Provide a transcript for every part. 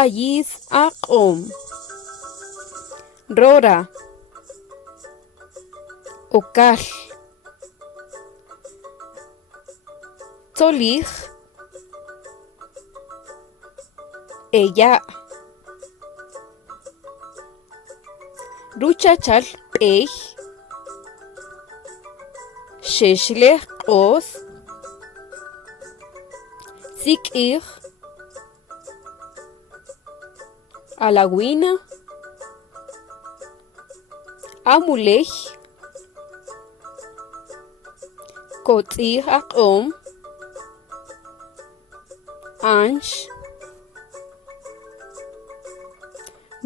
ayis aq'om rora okal tzolij ella ruchachal p'ey xexlej q'os sik'ij alawina amulej kotz'ij aq'om anx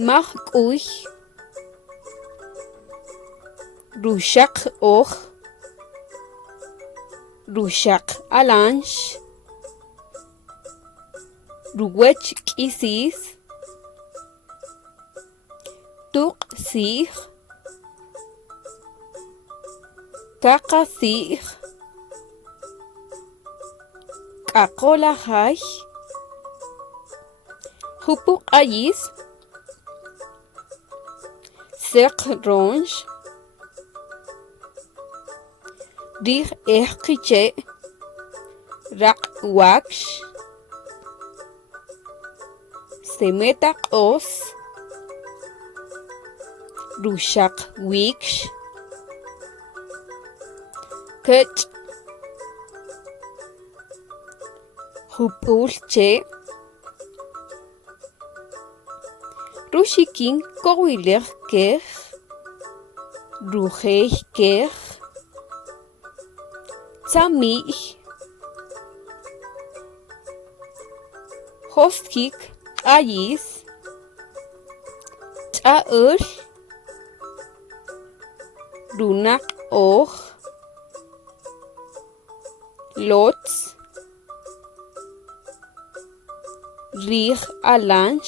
maj k'uy ruxaq oj ruxaq alanx ruwech k'isis tuq'sij kaqasij k'aqolajay jupuq ayis seq ronx rij qiche' raq' wakx semeta q'os ruxaq wikx kech' jup'ul che' ruxikin kowilej kej rujej kej tza'mi'y josk'ik ayis ch'a'äl runaq oj lotz rij alanx